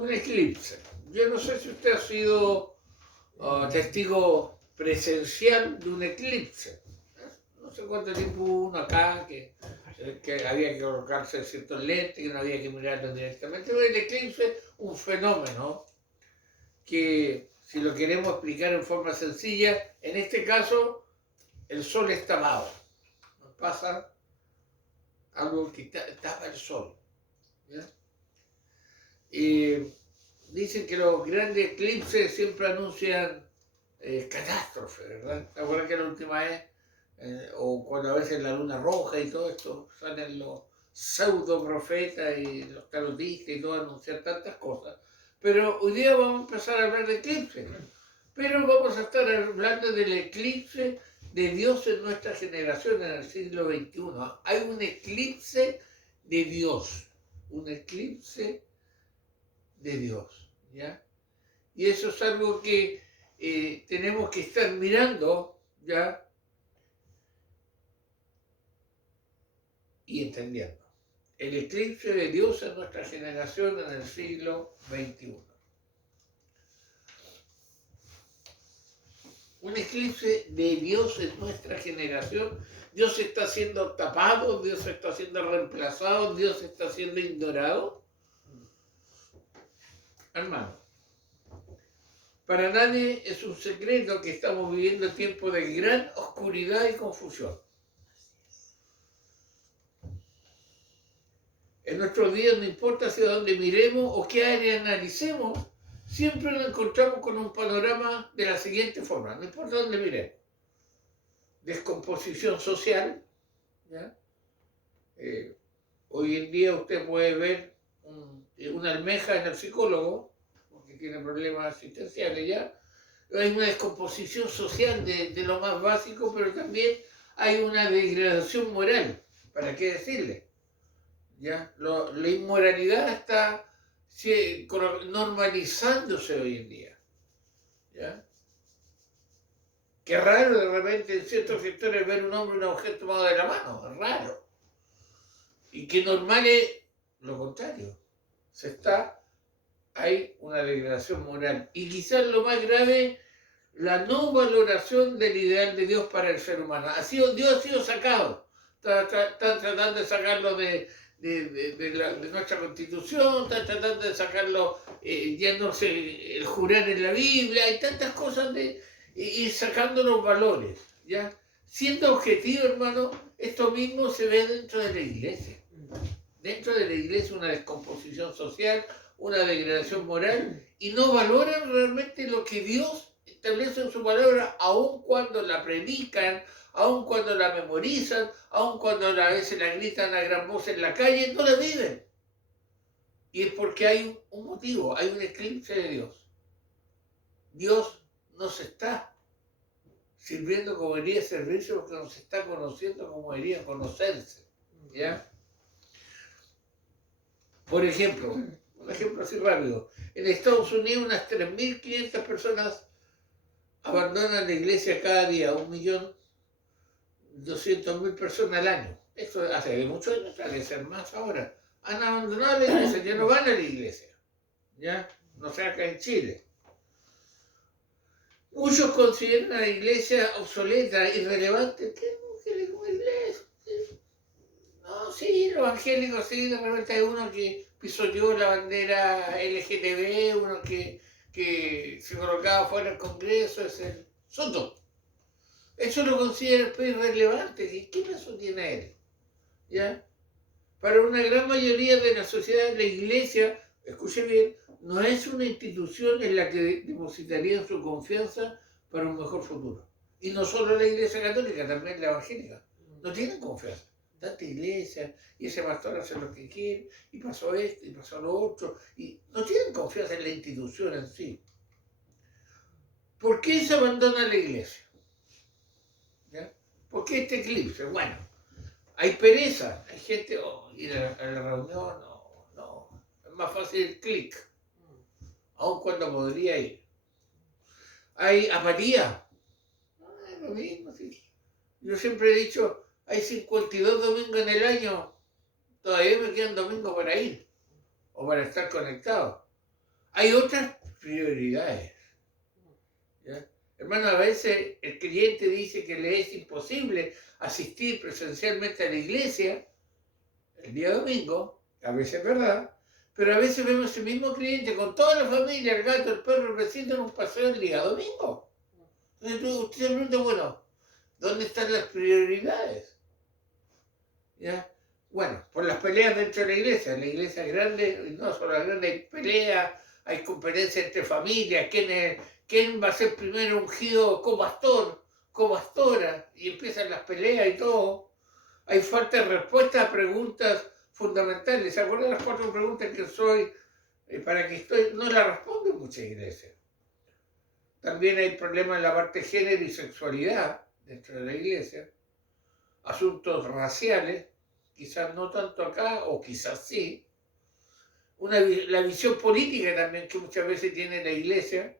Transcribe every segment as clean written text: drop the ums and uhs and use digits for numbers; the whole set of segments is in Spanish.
Un eclipse. Yo no sé si usted ha sido testigo presencial de un eclipse. No sé cuánto tiempo hubo uno acá que había que colocarse ciertos lentes, que no había que mirarlo directamente. Pero el eclipse es un fenómeno que, si lo queremos explicar en forma sencilla, en este caso el sol es tapado. Nos pasa algo que tapa el sol. ¿Ya? Dicen que los grandes eclipses siempre anuncian catástrofes, ¿verdad? ¿Te acuerdas que la última vez, o cuando a veces la luna roja y todo esto, salen los pseudo profetas y los tarotistas y todo a anunciar tantas cosas? Pero hoy día vamos a empezar a hablar de eclipses, pero vamos a estar hablando del eclipse de Dios en nuestra generación en el siglo XXI. Hay un eclipse de Dios, un eclipse de Dios, ¿ya? Y eso es algo que tenemos que estar mirando, ¿ya? Y entendiendo. El eclipse de Dios en nuestra generación en el siglo XXI. Un eclipse de Dios en nuestra generación. Dios está siendo tapado, Dios está siendo reemplazado, Dios está siendo ignorado. Hermano, para nadie es un secreto que estamos viviendo tiempos de gran oscuridad y confusión. En nuestros días, no importa hacia dónde miremos o qué área analicemos, siempre nos encontramos con un panorama de la siguiente forma, no importa dónde miremos. Descomposición social, ¿ya? Hoy en día usted puede ver una almeja en el psicólogo, porque tiene problemas asistenciales ya. Hay una descomposición social de lo más básico, pero también hay una degradación moral, ¿para qué decirle? ¿Ya? La inmoralidad está normalizándose hoy en día. ¿Ya? Qué raro de repente en ciertos sectores ver un hombre y una mujer tomado de la mano, es raro. Y que normal es lo contrario. Hay una degradación moral. Y quizás lo más grave, la no valoración del ideal de Dios para el ser humano. Dios ha sido sacado. Están tratando de sacarlo de nuestra constitución, están tratando de sacarlo, ya no sé, el jurar en la Biblia, hay tantas cosas de ir sacando los valores, ¿ya? Siendo objetivo, hermano, esto mismo se ve dentro de la iglesia. Dentro de la iglesia una descomposición social, una degradación moral, y no valoran realmente lo que Dios establece en su palabra, aun cuando la predican, aun cuando la memorizan, aun cuando a veces la gritan a gran voz en la calle, no la viven. Y es porque hay un motivo, hay un eclipse de Dios. Dios nos está sirviendo como debería servirse, porque nos está conociendo como debería conocerse, ¿ya? Por ejemplo, un ejemplo así rápido, en Estados Unidos unas 3.500 personas abandonan la iglesia cada día, 1.200.000 personas al año. Esto hace de muchos años, debe ser más ahora. Han abandonado la iglesia, ya no van a la iglesia. ¿Ya? No sé, acá en Chile. Muchos consideran a la iglesia obsoleta, irrelevante. ¿Qué evangélico iglesia? No, sí, los evangélicos, sí, de repente hay uno que pisoteó la bandera LGTB, uno que se colocaba fuera del Congreso, es el Soto. Eso lo considera irrelevante. ¿Qué peso tiene él? ¿Ya? Para una gran mayoría de la sociedad, la iglesia, escuche bien, no es una institución en la que depositarían su confianza para un mejor futuro. Y no solo la iglesia católica, también la evangélica. No tienen confianza. Tanta iglesia, y ese pastor hace lo que quiere, y pasó esto, y pasó lo otro, y no tienen confianza en la institución en sí. ¿Por qué se abandona la iglesia? ¿Ya? ¿Por qué este eclipse? Bueno, hay pereza, hay gente, ir a la reunión, no, es más fácil el clic, aun cuando podría ir. Hay apatía, es lo mismo, sí. Yo siempre he dicho, hay 52 domingos en el año, todavía me quedan domingos para ir, o para estar conectado. Hay otras prioridades. ¿Ya? Hermano, a veces el creyente dice que le es imposible asistir presencialmente a la iglesia el día domingo, a veces es verdad, pero a veces vemos ese mismo creyente con toda la familia, el gato, el perro, el vecino en un paseo el día domingo. Entonces usted se pregunta, bueno, ¿dónde están las prioridades? ¿Ya? Bueno, por las peleas dentro de la iglesia es grande, y no solo la grande, hay peleas, hay conferencias entre familias, quién va a ser primero ungido copastor, copastora, y empiezan las peleas y todo. Hay falta de respuesta a preguntas fundamentales. ¿Se acuerdan las 4 preguntas que soy, para que estoy? No las responden muchas iglesias. También hay problemas en la parte de género y sexualidad dentro de la iglesia. Asuntos raciales, quizás no tanto acá, o quizás sí. La visión política también que muchas veces tiene la iglesia.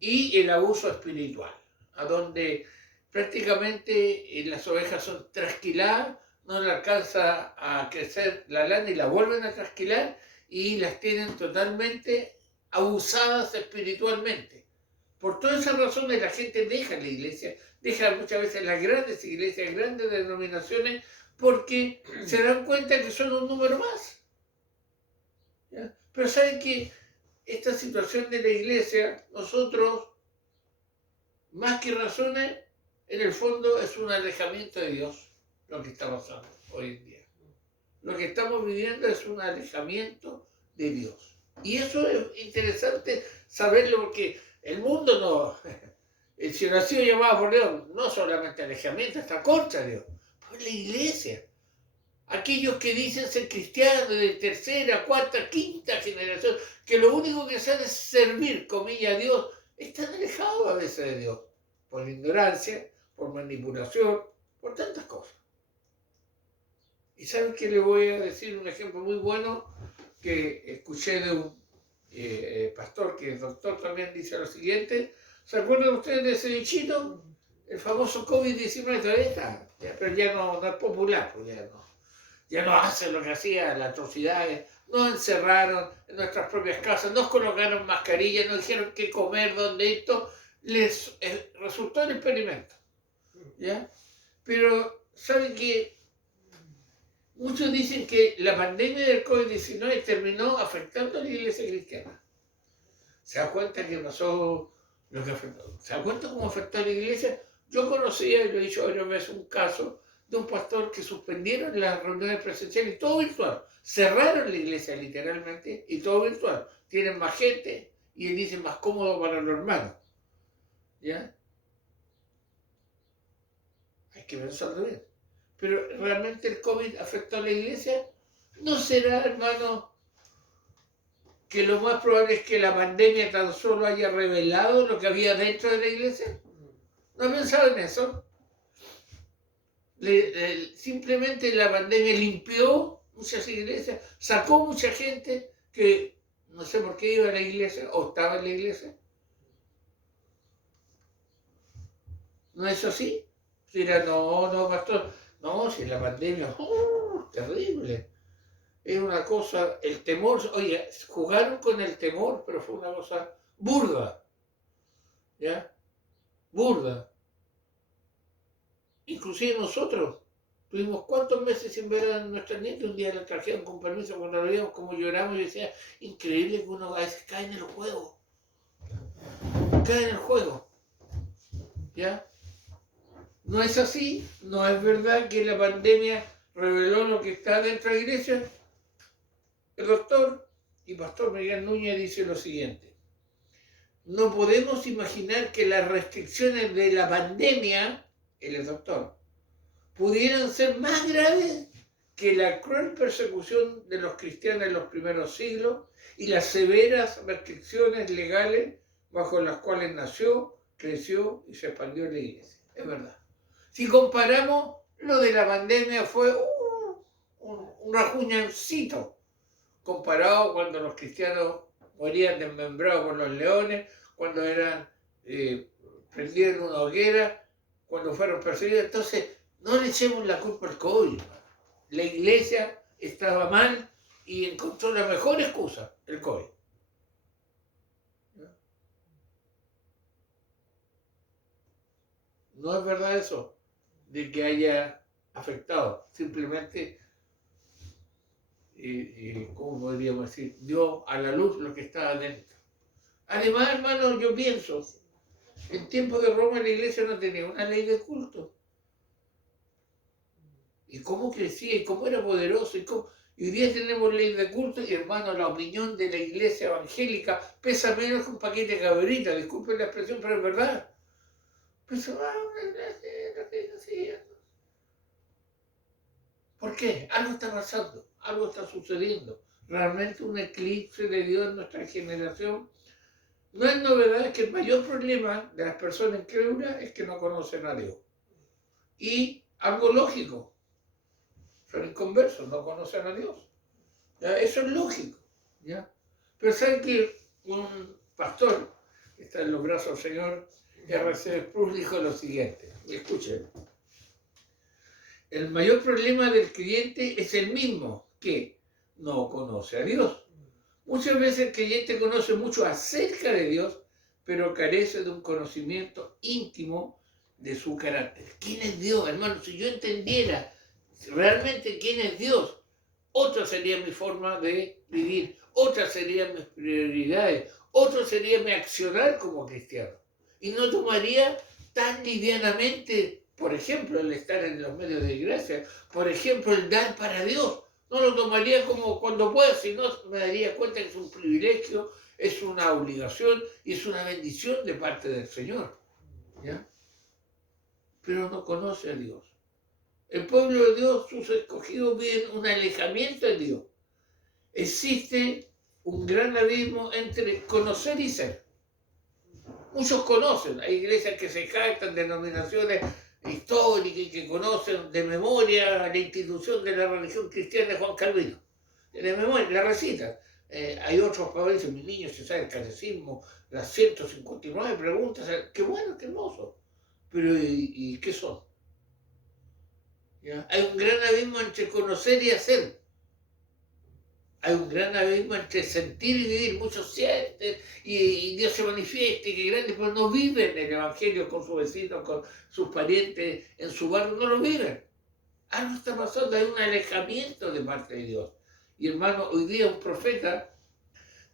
Y el abuso espiritual, a donde prácticamente las ovejas son trasquiladas, no le alcanza a crecer la lana y la vuelven a trasquilar y las tienen totalmente abusadas espiritualmente. Por todas esas razones la gente deja la iglesia, deja muchas veces las grandes iglesias, grandes denominaciones, porque se dan cuenta que son un número más. ¿Ya? Pero saben que esta situación de la iglesia, nosotros, más que razones, en el fondo es un alejamiento de Dios, lo que está pasando hoy en día. Lo que estamos viviendo es un alejamiento de Dios. Y eso es interesante saberlo porque el mundo no, si no ha sido llamado por Dios, no solamente alejamiento, está contra Dios, por la iglesia. Aquellos que dicen ser cristianos de tercera, cuarta, quinta generación, que lo único que saben es servir, comillas, a Dios, están alejados a veces de Dios, por ignorancia, por manipulación, por tantas cosas. ¿Y saben qué le voy a decir? Un ejemplo muy bueno que escuché de un pastor que es doctor también, dice lo siguiente. ¿Se acuerdan ustedes de ese bichito? El famoso COVID-19 todavía está, pero ya no es popular, pues ya no hace lo que hacía, las atrocidades, nos encerraron en nuestras propias casas, nos colocaron mascarillas, nos dijeron qué comer, dónde esto, les resultó el experimento, ¿ya? Pero, ¿saben qué? Muchos dicen que la pandemia del COVID-19 terminó afectando a la iglesia cristiana. ¿Se da cuenta que pasó lo que afectó? ¿Se da cuenta cómo afectó a la iglesia? Yo conocía, y lo he dicho varias veces, un caso de un pastor que suspendieron las reuniones presenciales y todo virtual. Cerraron la iglesia literalmente y todo virtual. Tienen más gente y él dice más cómodo para los hermanos. ¿Ya? Hay que pensarlo bien. Pero ¿realmente el COVID afectó a la iglesia? ¿No será, hermano, que lo más probable es que la pandemia tan solo haya revelado lo que había dentro de la iglesia? ¿No han pensado en eso? Simplemente la pandemia limpió muchas iglesias, sacó mucha gente que no sé por qué iba a la iglesia o estaba en la iglesia. ¿No es así? Dirá, no, pastor, no, si la pandemia, terrible. Es una cosa, el temor, oye, jugaron con el temor, pero fue una cosa burda, ¿ya? Burda. Inclusive nosotros tuvimos cuántos meses sin ver a nuestra nieta, un día la trajeron con permiso cuando la veíamos como lloramos y decía, increíble que uno a veces cae en el juego. Cae en el juego. ¿Ya? ¿No es así? ¿No es verdad que la pandemia reveló lo que está dentro de la iglesia? El doctor y pastor Miguel Núñez dice lo siguiente. No podemos imaginar que las restricciones de la pandemia, él es doctor, pudieran ser más graves que la cruel persecución de los cristianos en los primeros siglos y las severas restricciones legales bajo las cuales nació, creció y se expandió la iglesia. Es verdad. Si comparamos, lo de la pandemia fue un rajuñancito comparado cuando los cristianos morían desmembrados por los leones, cuando eran prendidos en una hoguera, cuando fueron perseguidos. Entonces, no le echemos la culpa al COVID. La iglesia estaba mal y encontró la mejor excusa, el COVID. No es verdad eso, de que haya afectado. Simplemente, ¿cómo podríamos decir? Dio a la luz lo que estaba dentro. Además, hermano, yo pienso, en tiempos de Roma la iglesia no tenía una ley de culto. Y cómo crecía, y cómo era poderoso, y hoy día tenemos ley de culto, y hermano, la opinión de la iglesia evangélica pesa menos que un paquete de cabrita, disculpen la expresión, pero es verdad. Pesa más una iglesia. ¿Por qué? Algo está pasando, algo está sucediendo. Realmente un eclipse de Dios en nuestra generación. No es novedad que el mayor problema de las personas incrédulas es que no conocen a Dios. Y algo lógico, son inconversos, no conocen a Dios. ¿Ya? Eso es lógico. ¿Ya? Pero saben que un pastor que está en los brazos del Señor, R.C. Sproul, dijo lo siguiente, y escuchen. El mayor problema del creyente es el mismo, que no conoce a Dios. Muchas veces el creyente conoce mucho acerca de Dios, pero carece de un conocimiento íntimo de su carácter. ¿Quién es Dios, hermano? Si yo entendiera realmente quién es Dios, otra sería mi forma de vivir, otra serían mis prioridades, otro sería mi accionar como cristiano. Y no tomaría tan livianamente, por ejemplo, el estar en los medios de gracia, por ejemplo, el dar para Dios. No lo tomaría como cuando pueda, sino me daría cuenta que es un privilegio, es una obligación y es una bendición de parte del Señor. ¿Ya? Pero no conoce a Dios. El pueblo de Dios, sus escogidos, viven un alejamiento de Dios. Existe un gran abismo entre conocer y ser. Muchos conocen, hay iglesias que se jactan, denominaciones históricas y que conocen de memoria la institución de la religión cristiana de Juan Calvino. De memoria, la recitan. Hay otros que dicen, mi niño se sabe el catecismo, las 159 preguntas, qué bueno, qué hermoso. Pero ¿y qué son? ¿Ya? Hay un gran abismo entre conocer y hacer. Hay un gran abismo entre sentir y vivir. Muchos sienten y Dios se manifiesta y que grande, pero no viven el Evangelio con sus vecinos, con sus parientes, en su barrio, no lo viven. Algo está pasando, hay un alejamiento de parte de Dios. Y hermano, hoy día un profeta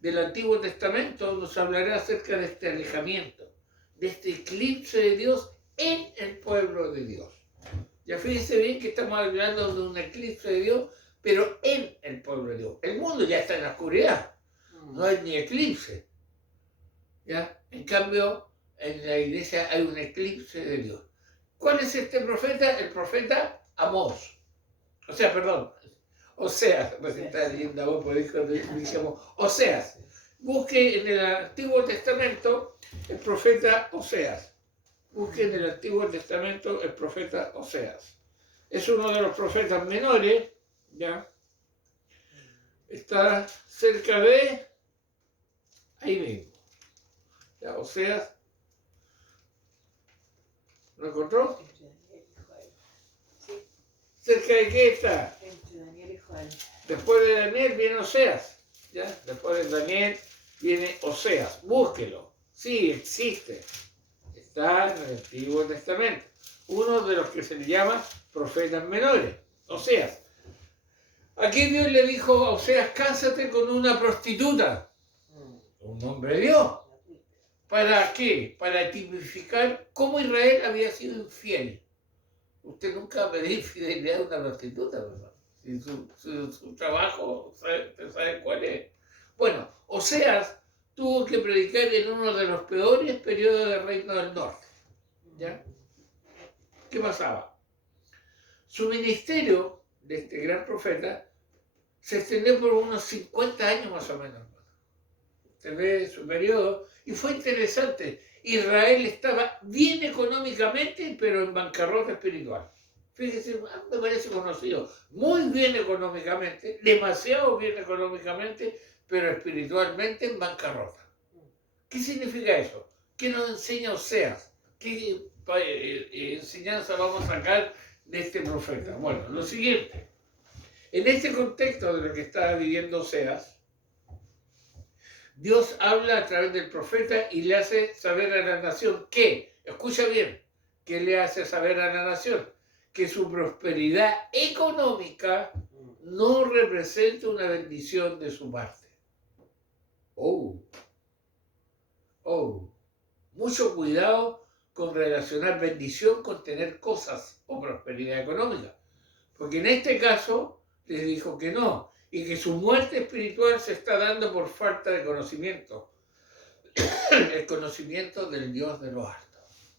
del Antiguo Testamento nos hablará acerca de este alejamiento, de este eclipse de Dios en el pueblo de Dios. Ya fíjense bien que estamos hablando de un eclipse de Dios, pero en el pueblo de Dios. El mundo ya está en la oscuridad, no hay ni eclipse. ¿Ya? En cambio, en la iglesia hay un eclipse de Dios. ¿Cuál es este profeta? El profeta Amós. Oseas, pues está linda voz, por eso dijimos Oseas. Busque en el Antiguo Testamento el profeta Oseas. Busque en el Antiguo Testamento el profeta Oseas. Es uno de los profetas menores, ¿ya? Está cerca de ahí mismo. ¿Ya? Oseas. ¿Lo encontró? ¿Cerca de qué está? Entre Daniel y Juan. Después de Daniel viene Oseas. ¿Ya? Después de Daniel viene Oseas. Búsquelo. Sí, existe. Está en el Antiguo Testamento. Uno de los que se le llama profetas menores. Oseas. Aquí Dios le dijo a Oseas, cásate con una prostituta. Un hombre de Dios. ¿Para qué? Para tipificar cómo Israel había sido infiel. Usted nunca va a pedir fidelidad a una prostituta, ¿verdad? Si su trabajo, usted sabe cuál es. Bueno, Oseas tuvo que predicar en uno de los peores periodos del Reino del Norte. ¿Ya? ¿Qué pasaba? Su ministerio de este gran profeta se extendió por unos 50 años más o menos. Usted ve su periodo y fue interesante. Israel estaba bien económicamente, pero en bancarrota espiritual. Fíjese, me parece conocido. Muy bien económicamente, demasiado bien económicamente, pero espiritualmente en bancarrota. ¿Qué significa eso? ¿Qué nos enseña Oseas? ¿Qué enseñanza vamos a sacar de este profeta? Bueno, lo siguiente. En este contexto de lo que estaba viviendo Oseas, Dios habla a través del profeta y le hace saber a la nación que, escucha bien, ¿qué le hace saber a la nación? Que su prosperidad económica no representa una bendición de su parte. Oh, oh, mucho cuidado con relacionar bendición con tener cosas o prosperidad económica. Porque en este caso les dijo que no, y que su muerte espiritual se está dando por falta de conocimiento, el conocimiento del Dios de los altos.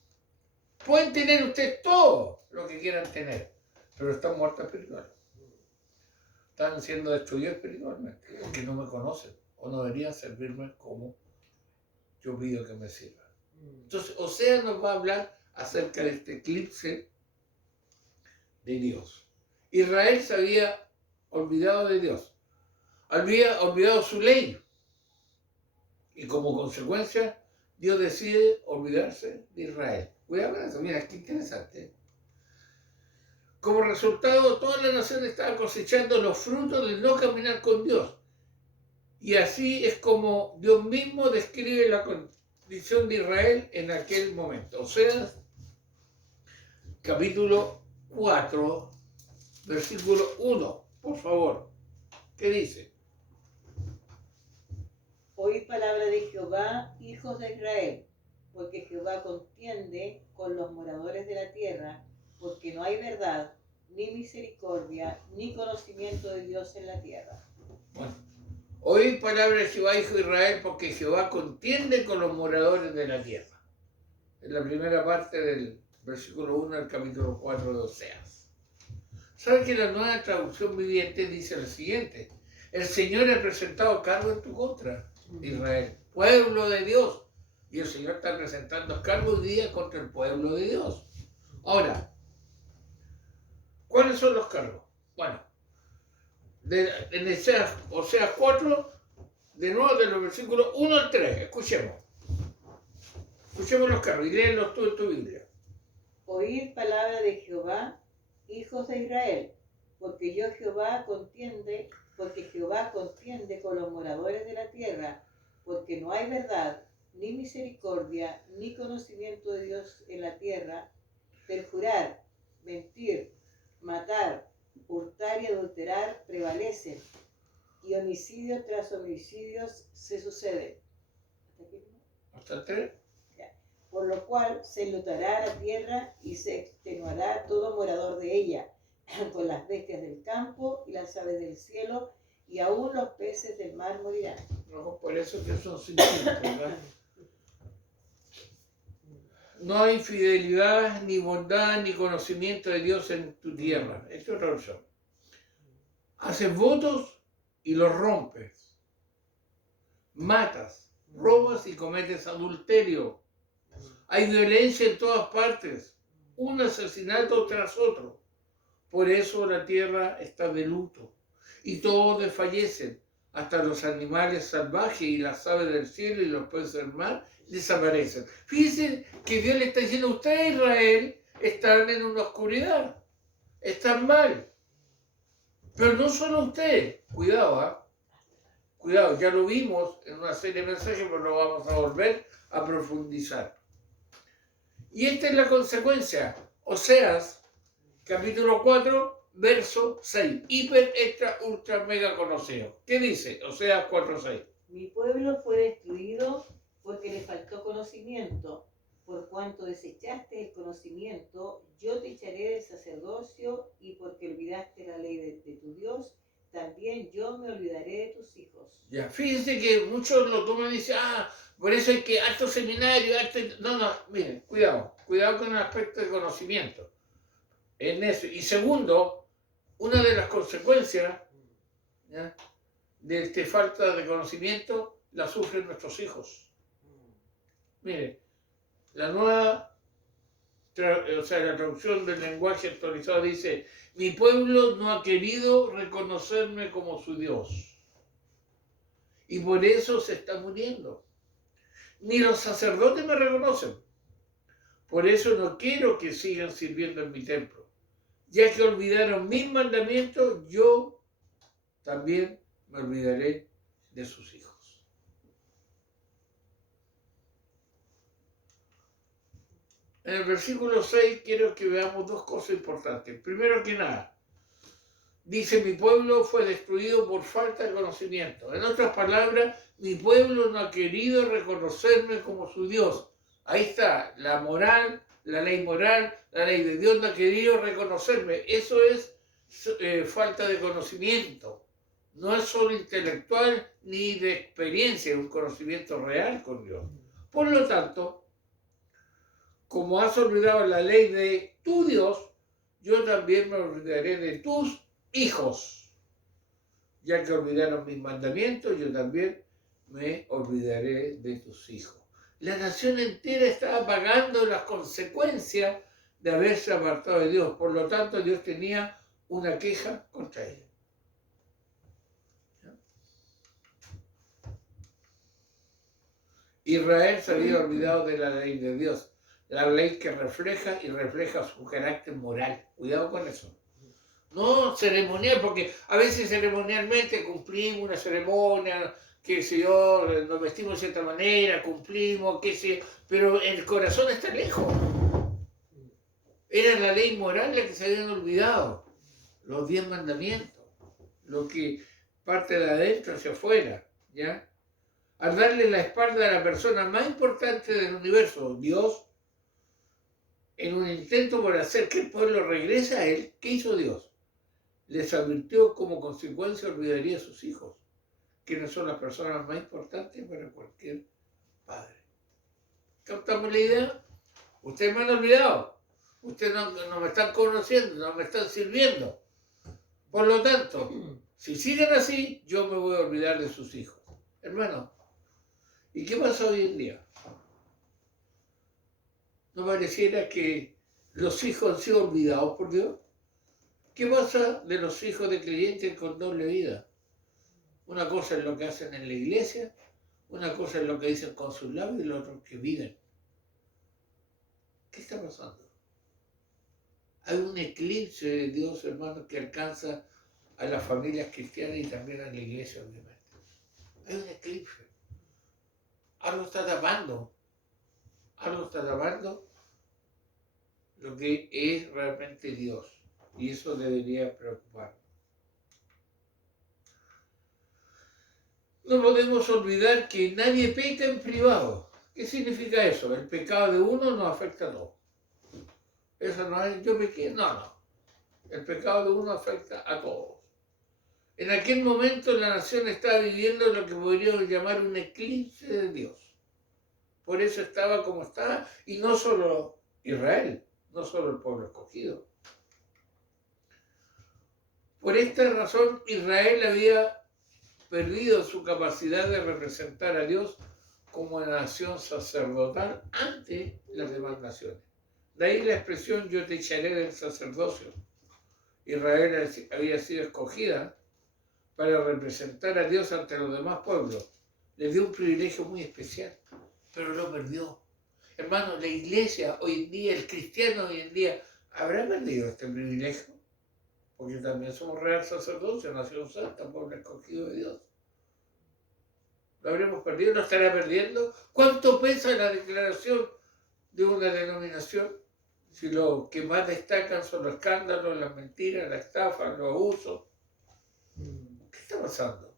Pueden tener ustedes todo lo que quieran tener, pero están muertos espiritualmente. Están siendo destruidos espiritualmente, porque no me conocen, o no deberían servirme como yo pido que me sirvan. Entonces, Oseas nos va a hablar acerca de este eclipse de Dios. Israel se había olvidado de Dios, había olvidado su ley, y como consecuencia, Dios decide olvidarse de Israel. Cuidado con eso, mira, qué interesante. Como resultado, toda la nación estaba cosechando los frutos de no caminar con Dios. Y así es como Dios mismo describe la condición de Israel en aquel momento. Oseas, capítulo 4, versículo 1, por favor. ¿Qué dice? Oíd palabra de Jehová, hijos de Israel, porque Jehová contiende con los moradores de la tierra, porque no hay verdad, ni misericordia, ni conocimiento de Dios en la tierra. Bueno, oíd palabra de Jehová, hijo de Israel, porque Jehová contiende con los moradores de la tierra. Es la primera parte del versículo 1 del capítulo 4 de Oseas. ¿Sabes que la nueva traducción viviente dice lo siguiente? El Señor ha presentado cargo en tu contra, Israel, pueblo de Dios. Y el Señor está presentando cargo hoy día contra el pueblo de Dios. Ahora, ¿cuáles son los cargos? Bueno, en Oseas 4, de nuevo de los versículos 1 al 3, escuchemos. Escuchemos los cargos y léelos tú en tu Biblia. Oíd palabra de Jehová, hijos de Israel, porque Jehová contiende con los moradores de la tierra, porque no hay verdad, ni misericordia, ni conocimiento de Dios en la tierra, perjurar, mentir, matar, hurtar y adulterar prevalecen, y homicidio tras homicidios se suceden. ¿Hasta el 3? Por lo cual se enlutará la tierra y se extenuará todo morador de ella, con las bestias del campo y las aves del cielo, y aún los peces del mar morirán. No, por eso que son sin tiempo, ¿verdad? No hay fidelidad, ni bondad, ni conocimiento de Dios en tu tierra. Esta es otra opción. Haces votos y los rompes. Matas, robas y cometes adulterio. Hay violencia en todas partes, un asesinato tras otro. Por eso la tierra está de luto y todos desfallecen, hasta los animales salvajes y las aves del cielo y los peces del mar desaparecen. Fíjense que Dios le está diciendo a usted, Israel, están en una oscuridad, están mal. Pero no solo usted, cuidado, ¿eh? Cuidado, ya lo vimos en una serie de mensajes, pero lo vamos a volver a profundizar. Y esta es la consecuencia. Oseas, capítulo 4, verso 6. Hiper, extra, ultra, mega conocido. ¿Qué dice? Oseas 4, 6. Mi pueblo fue destruido porque le faltó conocimiento. Por cuanto desechaste el conocimiento, yo te echaré del sacerdocio, y porque olvidaste la ley de tu Dios, también yo me olvidaré de tus hijos. Ya, fíjense que muchos lo toman y dicen, por eso hay que alto seminario, alto... No, miren, cuidado con el aspecto de conocimiento. En eso. Y segundo, una de las consecuencias, ¿ya?, de esta falta de conocimiento la sufren nuestros hijos. Miren, la nueva, la traducción del lenguaje actualizado dice, mi pueblo no ha querido reconocerme como su Dios. Y por eso se está muriendo. Ni los sacerdotes me reconocen. Por eso no quiero que sigan sirviendo en mi templo. Ya que olvidaron mis mandamientos, yo también me olvidaré de sus hijos. En el versículo 6 quiero que veamos dos cosas importantes. Primero que nada, dice, mi pueblo fue destruido por falta de conocimiento. En otras palabras, mi pueblo no ha querido reconocerme como su Dios. Ahí está, la moral, la ley moral, la ley de Dios no ha querido reconocerme. Eso es falta de conocimiento. No es solo intelectual ni de experiencia, es un conocimiento real con Dios. Por lo tanto, como has olvidado la ley de tu Dios, yo también me olvidaré de tus hijos. Ya que olvidaron mis mandamientos, yo también me olvidaré de tus hijos. La nación entera estaba pagando las consecuencias de haberse apartado de Dios. Por lo tanto, Dios tenía una queja contra ellos. Israel se había olvidado de la ley de Dios, la ley que refleja su carácter moral. Cuidado con eso. No ceremonial, porque a veces ceremonialmente cumplimos una ceremonia, qué sé yo, nos vestimos de cierta manera, cumplimos, qué sé yo, pero el corazón está lejos. Era la ley moral la que se habían olvidado, los 10 mandamientos, lo que parte de adentro hacia afuera, ¿ya? Al darle la espalda a la persona más importante del universo, Dios, en un intento por hacer que el pueblo regrese a Él, ¿qué hizo Dios? Les advirtió como consecuencia olvidaría a sus hijos, quienes son las personas más importantes para cualquier padre. ¿Captamos la idea? Ustedes me han olvidado, ustedes no me están conociendo, no me están sirviendo. Por lo tanto, si siguen así, yo me voy a olvidar de sus hijos. Hermano, ¿y qué pasa hoy en día? ¿No pareciera que los hijos han sido olvidados por Dios? ¿Qué pasa de los hijos de creyentes con doble vida? Una cosa es lo que hacen en la iglesia, una cosa es lo que dicen con sus labios y lo otro que viven. ¿Qué está pasando? Hay un eclipse de Dios, hermanos, que alcanza a las familias cristianas y también a la iglesia, obviamente. Hay un eclipse. Algo está tapando lo que es realmente Dios. Y eso debería preocupar. No podemos olvidar que nadie peca en privado. ¿Qué significa eso? El pecado de uno nos afecta a todos. Eso no es yo pequé, no. El pecado de uno afecta a todos. En aquel momento la nación estaba viviendo lo que podríamos llamar un eclipse de Dios. Por eso estaba como estaba, y no solo Israel, no solo el pueblo escogido. Por esta razón Israel había perdido su capacidad de representar a Dios como una nación sacerdotal ante las demás naciones. De ahí la expresión yo te echaré del sacerdocio. Israel había sido escogida para representar a Dios ante los demás pueblos. Le dio un privilegio muy especial, pero lo perdió. Hermano, la iglesia hoy en día, el cristiano hoy en día, ¿habrá perdido este privilegio? Porque también somos real sacerdocio, nación santa, pueblo escogido de Dios. ¿Lo habremos perdido? ¿Lo estará perdiendo? ¿Cuánto pesa la declaración de una denominación? Si lo que más destacan son los escándalos, las mentiras, la estafa, los abusos. ¿Qué está pasando?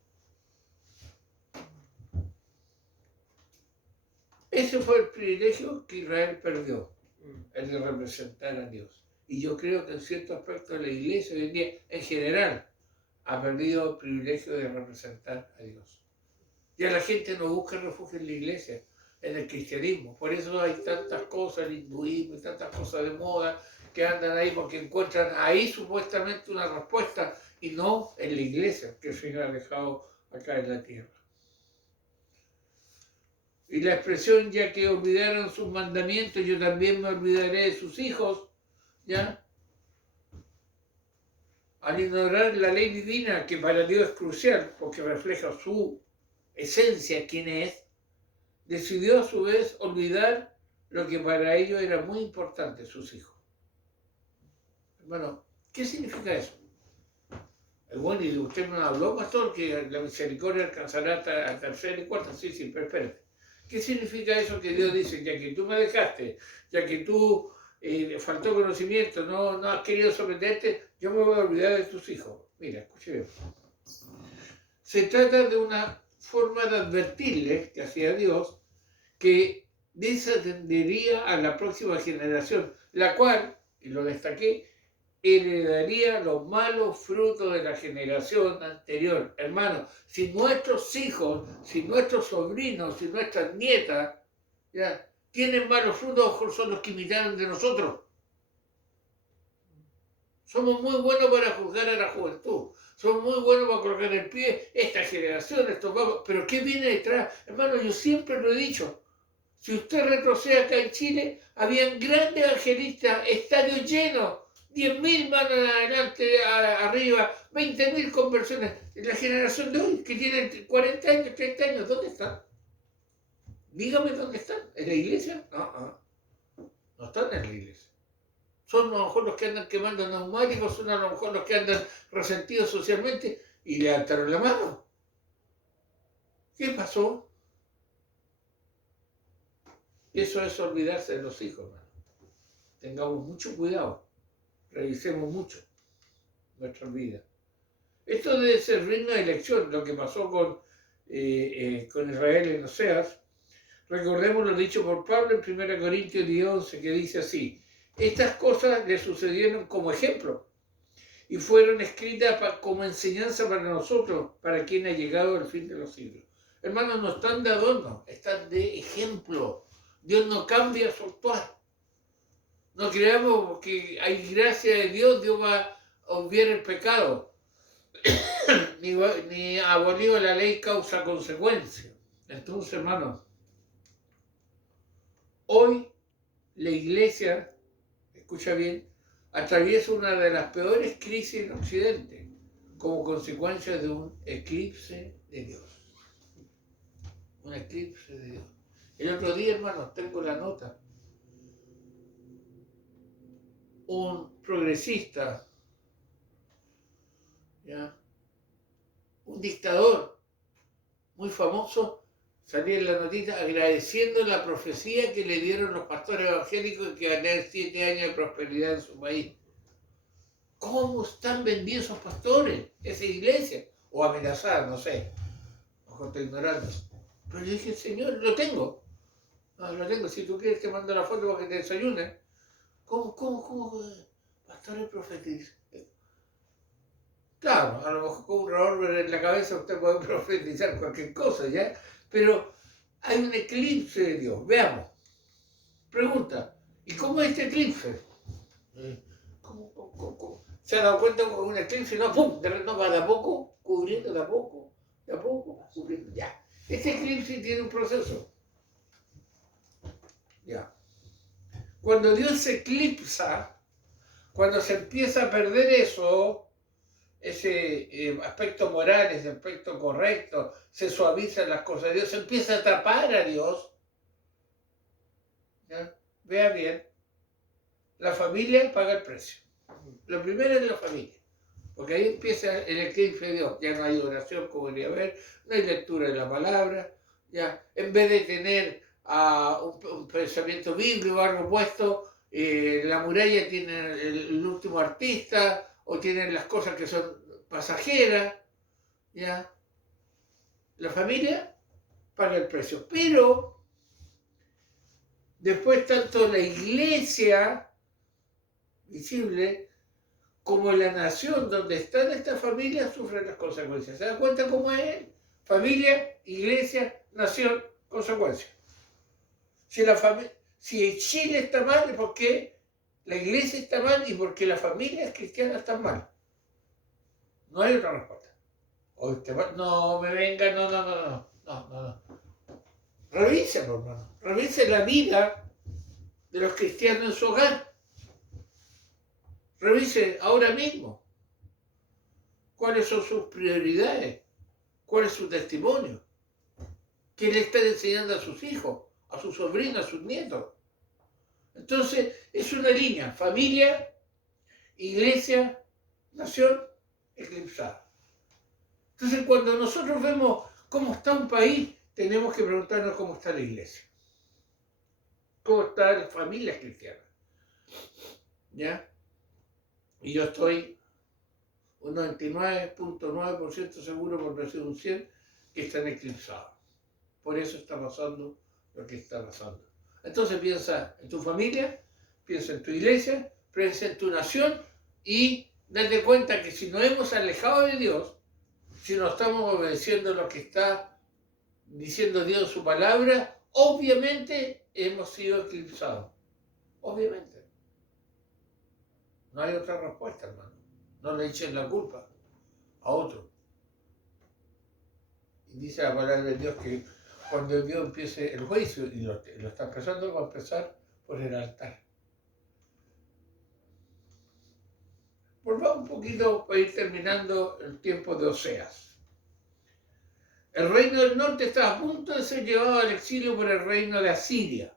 Ese fue el privilegio que Israel perdió, el de representar a Dios. Y yo creo que en cierto aspecto la iglesia hoy en día, en general, ha perdido el privilegio de representar a Dios. Ya la gente no busca refugio en la iglesia, en el cristianismo. Por eso hay tantas cosas, el hinduismo y tantas cosas de moda que andan ahí porque encuentran ahí supuestamente una respuesta y no en la iglesia que se ha dejado acá en la tierra. Y la expresión, ya que olvidaron sus mandamientos, yo también me olvidaré de sus hijos, ¿ya? Al ignorar la ley divina, que para Dios es crucial, porque refleja su esencia, quién es, decidió a su vez olvidar lo que para ellos era muy importante, sus hijos. Bueno, ¿qué significa eso? Bueno, y usted me habló, pastor, que la misericordia alcanzará hasta tercera y cuarta. Sí, pero espérate. ¿Qué significa eso que Dios dice? Ya que tú me dejaste, ya que tú faltó conocimiento, no has querido someterte, yo me voy a olvidar de tus hijos. Mira, escuche bien. Se trata de una forma de advertirles que hacía Dios que desatendería a la próxima generación, la cual, y lo destaqué, heredaría los malos frutos de la generación anterior. Hermano, si nuestros hijos, si nuestros sobrinos, si nuestras nietas ya, tienen malos frutos, mejor son los que imitaron de nosotros. Somos muy buenos para juzgar a la juventud. Somos muy buenos para colocar el pie esta generación, estos vagos. Pero ¿qué viene detrás? Hermano, yo siempre lo he dicho. Si usted retrocede acá en Chile, habían grandes evangelistas, estadios llenos, 10.000 manos adelante, arriba, 20.000 conversiones. En la generación de hoy, que tienen 40 años, 30 años, ¿dónde están? Dígame dónde están. ¿En la iglesia? No están en la iglesia. Son a lo mejor los que andan quemando neumáticos, son a lo mejor los que andan resentidos socialmente y levantaron la mano. ¿Qué pasó? Eso es olvidarse de los hijos, hermano. Tengamos mucho cuidado. Revisemos mucho nuestras vidas. Esto debe ser digno de elección, lo que pasó con Israel en Oseas. Recordemos lo dicho por Pablo en 1 Corintios 10:11, que dice así: estas cosas le sucedieron como ejemplo y fueron escritas como enseñanza para nosotros, para quien ha llegado el fin de los siglos. Hermanos, no están de adorno, están de ejemplo. Dios no cambia su actuar. No creamos que hay gracia de Dios, Dios va a obviar el pecado. ni abolido la ley causa-consecuencia. Entonces, hermanos, hoy la iglesia, escucha bien, atraviesa una de las peores crisis en Occidente como consecuencia de un eclipse de Dios. Un eclipse de Dios. El otro día, hermanos, tengo la nota. Un progresista, ¿ya? Un dictador muy famoso, salía en la notita agradeciendo la profecía que le dieron los pastores evangélicos que van a tener 7 años de prosperidad en su país. ¿Cómo están vendidos esos pastores, esa iglesia? O amenazadas, no sé. Ojo, estoy ignorando. Pero yo dije, Señor, lo tengo. No, lo tengo. Si tú quieres te mando la foto para que te desayunes. ¿Cómo? Pastores profetizan. Claro, a lo mejor con un revólver en la cabeza usted puede profetizar cualquier cosa, ¿ya? Pero hay un eclipse de Dios. Veamos. Pregunta, ¿y cómo es este eclipse? ¿Cómo? ¿Se han dado cuenta con un eclipse? No, ¡pum! No va de a poco, cubriendo de a poco, cubriendo. Ya. Este eclipse tiene un proceso. Ya. Cuando Dios se eclipsa, cuando se empieza a perder eso, ese aspecto moral, ese aspecto correcto, se suavizan las cosas de Dios, se empieza a tapar a Dios. ¿Ya? Vea bien, la familia paga el precio. Lo primero es la familia, porque ahí empieza el eclipse de Dios. Ya no hay oración como debería haber, no hay lectura de la palabra. Ya, en vez de tener un pensamiento bíblico, algo puesto, la muralla tiene el último artista, o tienen las cosas que son pasajeras, ¿ya? La familia paga el precio. Pero después tanto la iglesia visible como la nación donde están estas familias sufren las consecuencias. ¿Se dan cuenta cómo es? Familia, iglesia, nación, consecuencias. Si Chile está mal es porque la iglesia está mal y porque las familias cristianas están mal. No hay otra respuesta. No me venga, no. Revisen, hermano. Revisen la vida de los cristianos en su hogar. Revise ahora mismo cuáles son sus prioridades, cuál es su testimonio, qué le están enseñando a sus hijos, a sus sobrinos, a sus nietos. Entonces, es una línea: familia, iglesia, nación, eclipsada. Entonces, cuando nosotros vemos cómo está un país, tenemos que preguntarnos cómo está la iglesia, cómo están las familias cristianas, ¿ya? Y yo estoy un 99.9% seguro, por no decir un 100%, que están eclipsados. Por eso está pasando lo que está pasando. Entonces piensa en tu familia, piensa en tu iglesia, piensa en tu nación y date cuenta que si nos hemos alejado de Dios, si no estamos obedeciendo lo que está diciendo Dios en su palabra, obviamente hemos sido eclipsados. Obviamente. No hay otra respuesta, hermano. No le echen la culpa a otro. Y dice la palabra de Dios que cuando Dios empiece el juicio, y lo está empezando, va a empezar por el altar. Volvamos un poquito para ir terminando el tiempo de Oseas. El reino del norte estaba a punto de ser llevado al exilio por el reino de Asiria.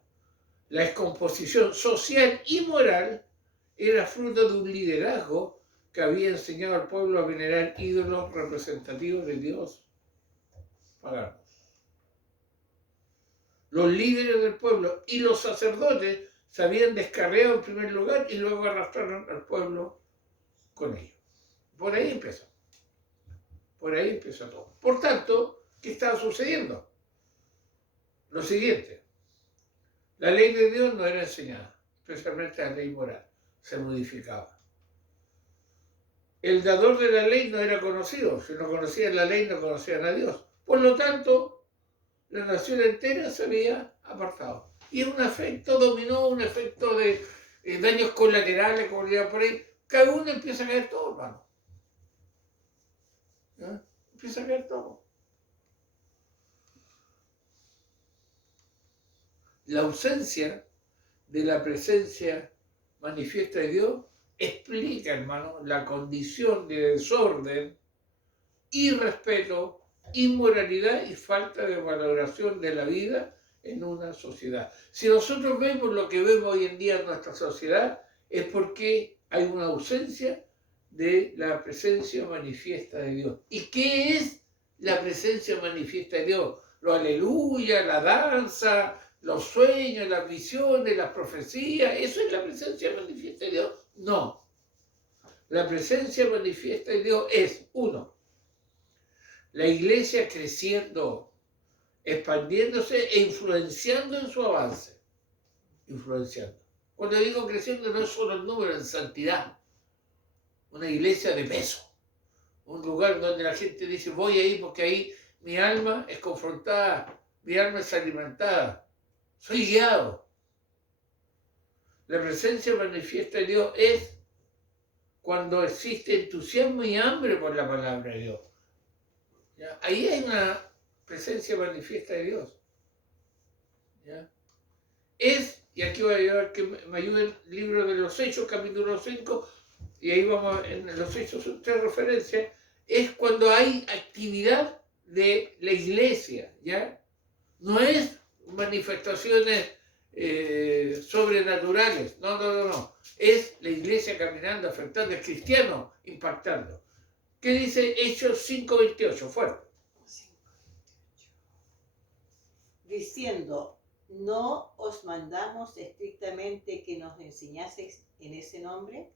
La descomposición social y moral era fruto de un liderazgo que había enseñado al pueblo a venerar ídolos representativos de Dios paganos. Los líderes del pueblo y los sacerdotes se habían descarriado en primer lugar y luego arrastraron al pueblo con ellos. Por ahí empezó. Por ahí empezó todo. Por tanto, ¿qué estaba sucediendo? Lo siguiente. La ley de Dios no era enseñada, especialmente la ley moral. Se modificaba. El dador de la ley no era conocido. Si no conocían la ley, no conocían a Dios. Por lo tanto, la nación entera se había apartado. Y un efecto dominó, un efecto de daños colaterales, como dirían por ahí. Cada uno empieza a caer todo, hermano. ¿Ya? Empieza a caer todo. La ausencia de la presencia manifiesta de Dios explica, hermano, la condición de desorden, irrespeto, inmoralidad y falta de valoración de la vida en una sociedad. Si nosotros vemos lo que vemos hoy en día en nuestra sociedad, es porque hay una ausencia de la presencia manifiesta de Dios. ¿Y qué es la presencia manifiesta de Dios? Lo aleluya, la danza, los sueños, las visiones, las profecías. ¿Eso es la presencia manifiesta de Dios? No. La presencia manifiesta de Dios es, uno, la iglesia creciendo, expandiéndose e influenciando en su avance. Influenciando. Cuando digo creciendo no es solo el número, en santidad. Una iglesia de peso. Un lugar donde la gente dice, voy ahí porque ahí mi alma es confrontada, mi alma es alimentada, soy guiado. La presencia manifiesta de Dios es cuando existe entusiasmo y hambre por la palabra de Dios. ¿Ya? Ahí hay una presencia manifiesta de Dios. ¿Ya? Es, y aquí voy a llevar que me ayude el libro de los Hechos, capítulo 5, y ahí vamos en los Hechos, 3 referencias, es cuando hay actividad de la iglesia, ¿ya? No es manifestaciones sobrenaturales, no. Es la iglesia caminando, afectando, el cristiano impactando. ¿Qué dice Hechos 5:28? Fuerte. 5:28. Diciendo, ¿no os mandamos estrictamente que nos enseñaseis en ese nombre?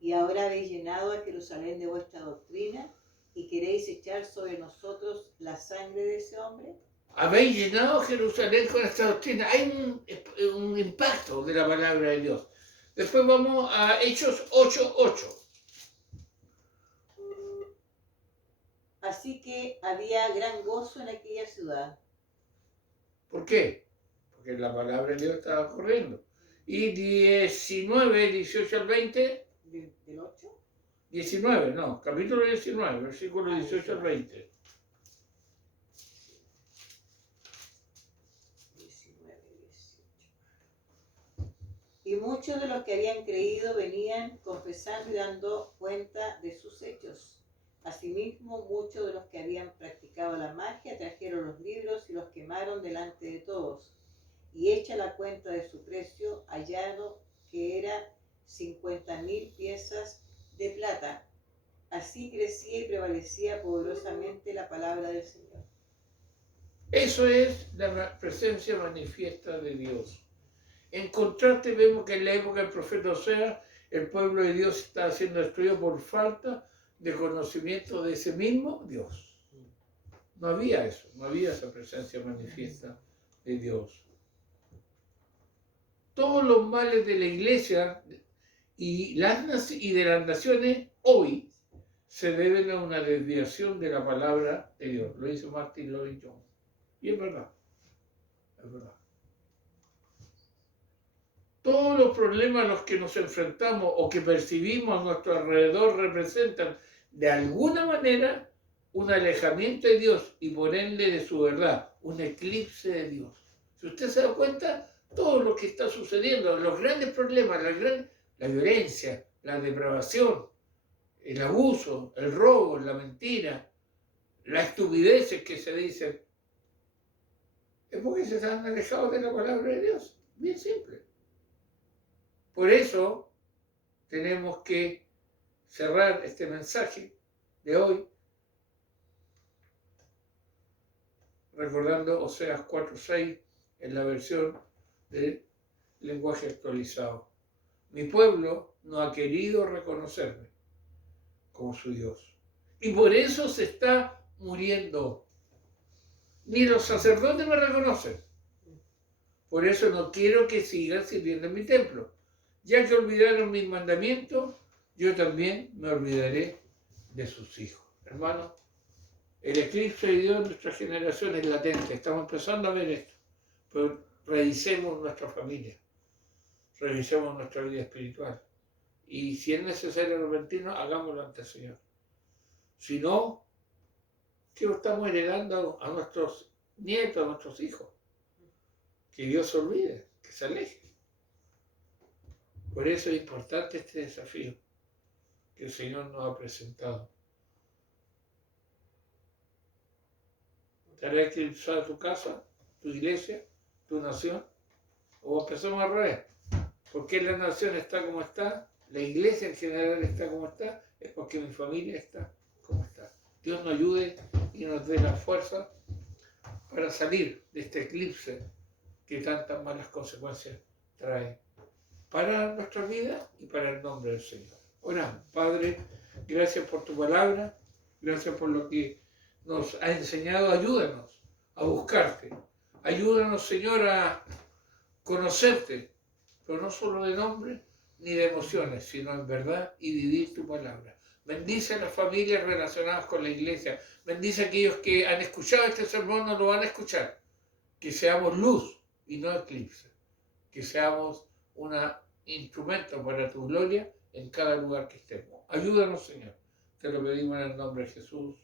Y ahora habéis llenado a Jerusalén de vuestra doctrina y queréis echar sobre nosotros la sangre de ese hombre. Habéis llenado Jerusalén con esta doctrina. Hay un impacto de la palabra de Dios. Después vamos a Hechos 8:8. Así que había gran gozo en aquella ciudad. ¿Por qué? Porque la palabra de Dios estaba corriendo. Y 19, 18 al 20. ¿Del 8? 19, no, capítulo 19, versículo 18 al 20. 19, 18. Y muchos de los que habían creído venían confesando y dando cuenta de sus hechos. Asimismo, muchos de los que habían practicado la magia trajeron los libros y los quemaron delante de todos. Y hecha la cuenta de su precio, hallaron que era 50,000 piezas de plata. Así crecía y prevalecía poderosamente la palabra del Señor. Eso es la presencia manifiesta de Dios. En contraste, vemos que en la época del profeta Oseas, el pueblo de Dios está siendo destruido por falta de conocimiento de ese mismo Dios. No había eso, no había esa presencia manifiesta de Dios. Todos los males de la iglesia y de las naciones hoy se deben a una desviación de la palabra de Dios. Lo dice Martin Lloyd Jones. Y es verdad, es verdad. Todos los problemas a los que nos enfrentamos o que percibimos a nuestro alrededor representan de alguna manera un alejamiento de Dios y por ende de su verdad, un eclipse de Dios. Si usted se da cuenta, todo lo que está sucediendo, los grandes problemas, la violencia, la depravación, el abuso, el robo, la mentira, las estupideces que se dicen, es porque se han alejado de la palabra de Dios. Bien simple. Por eso tenemos que cerrar este mensaje de hoy recordando Oseas 4:6 en la versión del lenguaje actualizado. Mi pueblo no ha querido reconocerme como su Dios. Y por eso se está muriendo. Ni los sacerdotes me reconocen. Por eso no quiero que sigan sirviendo en mi templo. Ya que olvidaron mis mandamientos, yo también me olvidaré de sus hijos. Hermanos, el eclipse de Dios en nuestra generación es latente. Estamos empezando a ver esto. Pero revisemos nuestra familia. Revisemos nuestra vida espiritual. Y si es necesario arrepentirnos, hagámoslo ante el Señor. Si no, ¿qué estamos heredando a nuestros nietos, a nuestros hijos? Que Dios se olvide, que se aleje. Por eso es importante este desafío que el Señor nos ha presentado. ¿Te hará eclipsar tu casa, tu iglesia, tu nación? ¿O empezamos al revés? ¿Por qué la nación está como está? La iglesia en general está como está. Es porque mi familia está como está. Dios nos ayude y nos dé la fuerza para salir de este eclipse que tantas malas consecuencias trae para nuestra vida y para el nombre del Señor. Oramos. Padre, gracias por tu palabra, gracias por lo que nos ha enseñado. Ayúdanos a buscarte. Ayúdanos, Señor, a conocerte, pero no solo de nombre ni de emociones, sino en verdad y vivir tu palabra. Bendice a las familias relacionadas con la iglesia. Bendice a aquellos que han escuchado este sermón, no lo van a escuchar. Que seamos luz y no eclipse. Que seamos un instrumento para tu gloria en cada lugar que estemos. Ayúdanos, Señor. Te lo pedimos en el nombre de Jesús.